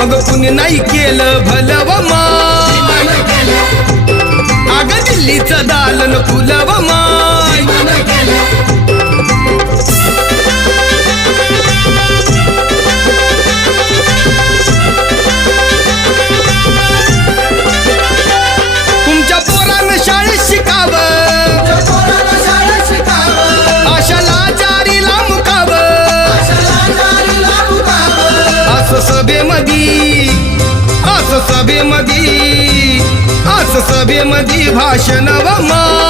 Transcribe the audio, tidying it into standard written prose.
मग कुणी नाही केलं भलव माय अग दिल्लीचं दालन फुलव माय तुमच्या पोरानं शाळेत शिकावं आशाला जारीला मुकावं असं सभेमधी भाषण व मा